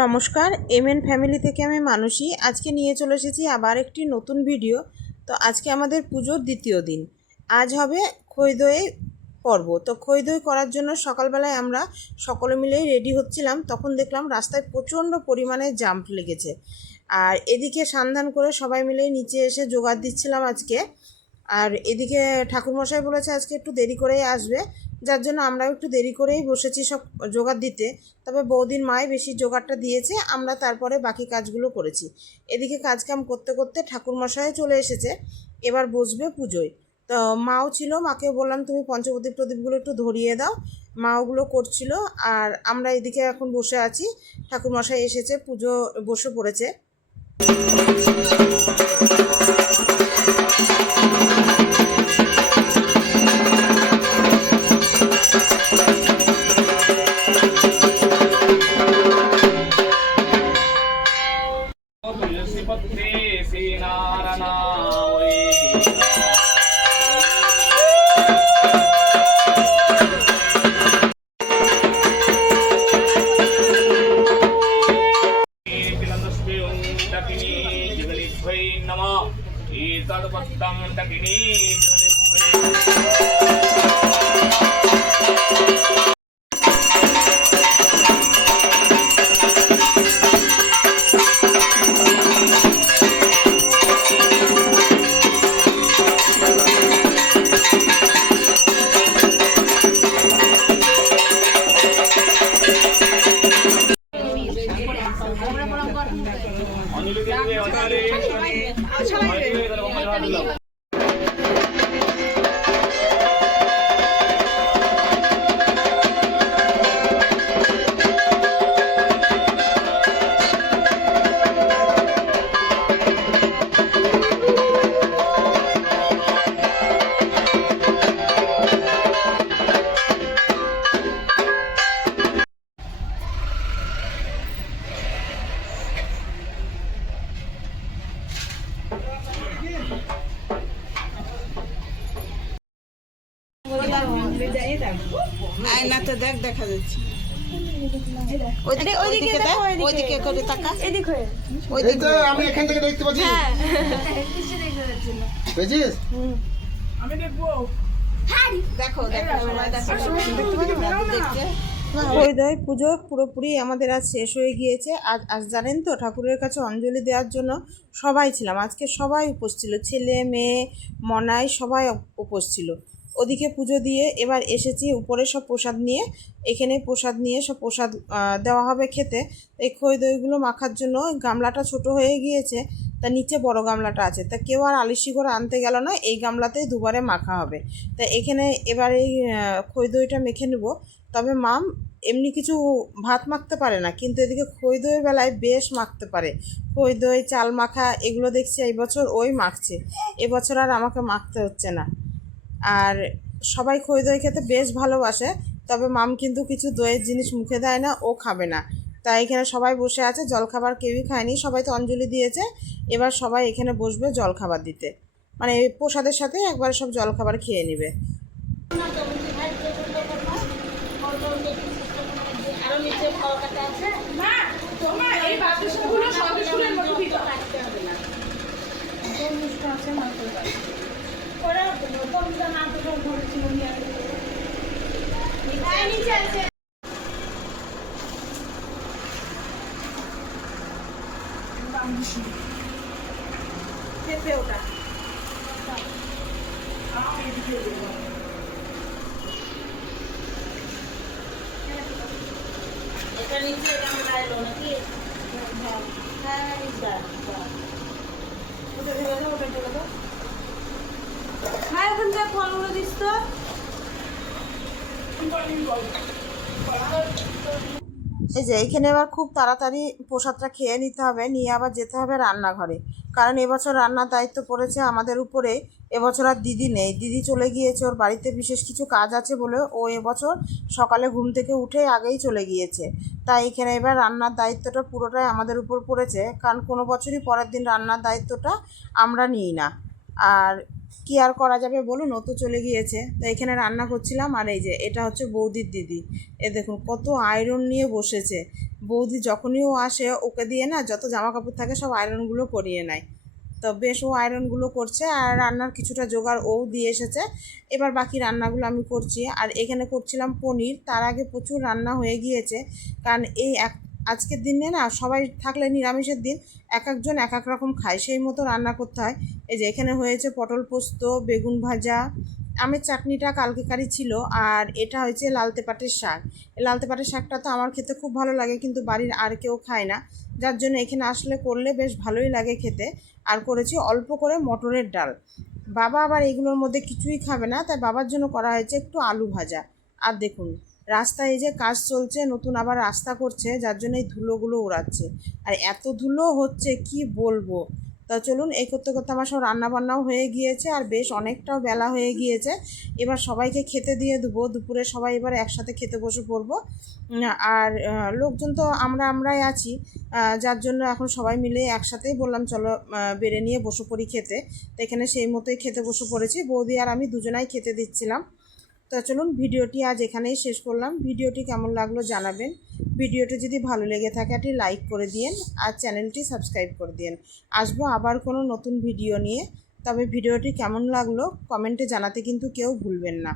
নমস্কার, MN family থেকে আমি মানসী। আজকে নিয়ে চলে এসেছি আবার একটি নতুন ভিডিও। তো আজকে আমাদের পুজোর দ্বিতীয় দিন। আজ হবে খই দই পর্ব। তো খই দই করার জন্য সকালবেলায় আমরা সকলে মিলেই রেডি হচ্ছিলাম, তখন দেখলাম রাস্তায় প্রচণ্ড পরিমাণে জাম্প লেগেছে। আর এদিকে সান্ধান করে সবাই মিলেই নিচে এসে জোগাড় দিচ্ছিলাম আজকে। আর এদিকে ঠাকুরমশাই বলেছে আজকে একটু দেরি করেই আসবে, যার জন্য আমরাও একটু দেরি করেই বসেছি সব জোগাড় দিতে। তবে বৌদির মাই বেশি জোগাড়টা দিয়েছে, আমরা তারপরে বাকি কাজগুলো করেছি। এদিকে কাজকাম করতে করতে ঠাকুরমশাই চলে এসেছে, এবার বসবে পুজোয়। তো মাও ছিল, মাকে বললাম তুমি পঞ্চপ্রদীপ প্রদীপগুলো একটু ধরিয়ে দাও। মা ওগুলো করছিল, আর আমরা এদিকে এখন বসে আছি। ঠাকুরমশাই এসেছে, পুজো বসে পড়েছে। আয়নাতে দেখ, দেখা যাচ্ছে। ওইদিকে করে তাকা, এদিক হয়ে ওইদিকে আমি এখান থেকে দেখতে পাচ্ছি। হ্যাঁ বুঝিস, আমি দেখবো। দেখো দেখো সবাই দেখো, দেখতে। খই দই পুজো পুরোপুরি আমাদের আজ শেষ হয়ে গিয়েছে। আজ জানেন তো, ঠাকুরের কাছে অঞ্জলি দেওয়ার জন্য সবাই ছিলাম। আজকে সবাই উপোস ছিল, ছেলে মেয়ে মনাই সবাই উপোস ছিল। ওদিকে পুজো দিয়ে এবার এসেছি উপরে সব প্রসাদ নিয়ে। এখানে প্রসাদ নিয়ে সব প্রসাদ দেওয়া হবে খেতে। এই খই দইগুলো মাখার জন্য গামলাটা ছোট হয়ে গিয়েছে, তা নিচে বড় গামলাটা আছে, তা কেউ আর আলিশি করে আনতে গেল না। এই গামলাতেই দুবারে মাখা হবে। তা এখানে এবার এই খই দইটা মেখে নেব। তবে মাম এমনি কিছু ভাত মাখতে পারে না, কিন্তু এদিকে খই দইয়ের বেলায় বেশ মাখতে পারে। খই দই চাল মাখা এগুলো দেখছি এই বছর ওই মাখছে, এবছর আর আমাকে মাখতে হচ্ছে না। আর সবাই খই দই খেতে বেশ ভালোবাসে, তবে মাম কিন্তু কিছু দইয়ের জিনিস মুখে দেয় না, ও খাবে না। তাই এখানে সবাই বসে আছে, জলখাবার কেউই খায়নি, সবাই তো অঞ্জলি দিয়েছে। এবার সবাই এখানে বসবে জলখাবার দিতে, মানে প্রসাদের সাথে একবারে সব জলখাবার খেয়ে নেবে। এটা নিচে আমরা এলো নাকি? হ্যাঁ ওটা দিয়ে দাও, ওটা দিয়ে দাও। হ্যাঁ এখন যা ফলগুলো দিস তো। এই যে এখানে এবার খুব তাড়াতাড়ি প্রসাদটা খেয়ে নিতে হবে, নিয়ে আবার যেতে হবে রান্নাঘরে, কারণ এবছর রান্নার দায়িত্ব পড়েছে আমাদের উপরে। এবছর আর দিদি নেই, দিদি চলে গিয়েছে, ওর বাড়িতে বিশেষ কিছু কাজ আছে বলে ও এবছর সকালে ঘুম থেকে উঠে আগেই চলে গিয়েছে। তাই এখানে এবার রান্নার দায়িত্বটা পুরোটাই আমাদের উপর পড়েছে, কারণ কোনো বছরই পরের দিন রান্নার দায়িত্বটা আমরা নিই না। আর কি আর করা যাবে বলুন, ও তো চলে গিয়েছে। তো এখানে রান্না করছিলাম। আর এই যে এটা হচ্ছে বৌদির দিদি, এ দেখুন কত আয়রন নিয়ে বসেছে। বৌদি যখনই ও আসে ওকে দিয়ে না যত জামা কাপড় থাকে সব আয়রনগুলো করিয়ে নেয়। তো বেশ ও আয়রনগুলো করছে আর রান্নার কিছুটা জোগাড় ও দিয়ে এসেছে। এবার বাকি রান্নাগুলো আমি করছি। আর এখানে করছিলাম পনির। তার আগে প্রচুর রান্না হয়ে গিয়েছে, কারণ এই আজকের দিনে না সবাই থাকলে নিরামিষের দিন এক একজন এক এক রকম খায়, সেই মতো রান্না করতে হয়। এই যে এখানে হয়েছে পটল পোস্ত, বেগুন ভাজা, আমের চাটনিটা কালকেকারই ছিল, আর এটা হয়েছে লালতে পাটের শাক। এই লালতে পাটের শাকটা তো আমার খেতে খুব ভালো লাগে, কিন্তু বাড়ির আর কেউ খায় না, যার জন্য এখানে আসলে করলে বেশ ভালোই লাগে খেতে। আর করেছি অল্প করে মটরের ডাল। বাবা আবার এগুলোর মধ্যে কিছুই খাবে না, তাই বাবার জন্য করা হয়েছে একটু আলু ভাজা। আর দেখুন রাস্তায় এই যে কাজ চলছে, নতুন আবার রাস্তা করছে, যার জন্য এই ধুলোগুলো উড়াচ্ছে। আর এত ধুলো হচ্ছে কি বলবো। তা চলুন, এই করতে করতে আমার সব রান্নাবান্নাও হয়ে গিয়েছে, আর বেশ অনেকটাও বেলা হয়ে গিয়েছে। এবার সবাইকে খেতে দিয়ে দেবো, দুপুরে সবাই এবার একসাথে খেতে বসে পড়বো। আর লোকজন তো আমরাই আছি, যার জন্য এখন সবাই মিলে একসাথেই বললাম চলো বেড়ে নিয়ে বসে পড়ি খেতে। তো এখানে সেই মতোই খেতে বসে পড়েছি, বৌদি আর আমি দুজনাই খেতে দিচ্ছিলাম। তো চলুন, ভিডিওটি আজ এখানেই শেষ করলাম। ভিডিওটি কেমন লাগলো জানাবেন। ভিডিওটি যদি ভালো লেগে থাকে একটি লাইক করে দিন, আর চ্যানেলটি সাবস্ক্রাইব করে দিন। আসবো আবার কোনো নতুন ভিডিও নিয়ে। তবে ভিডিওটি কেমন লাগলো কমেন্টে জানাতে কিন্তু কেউ ভুলবেন না।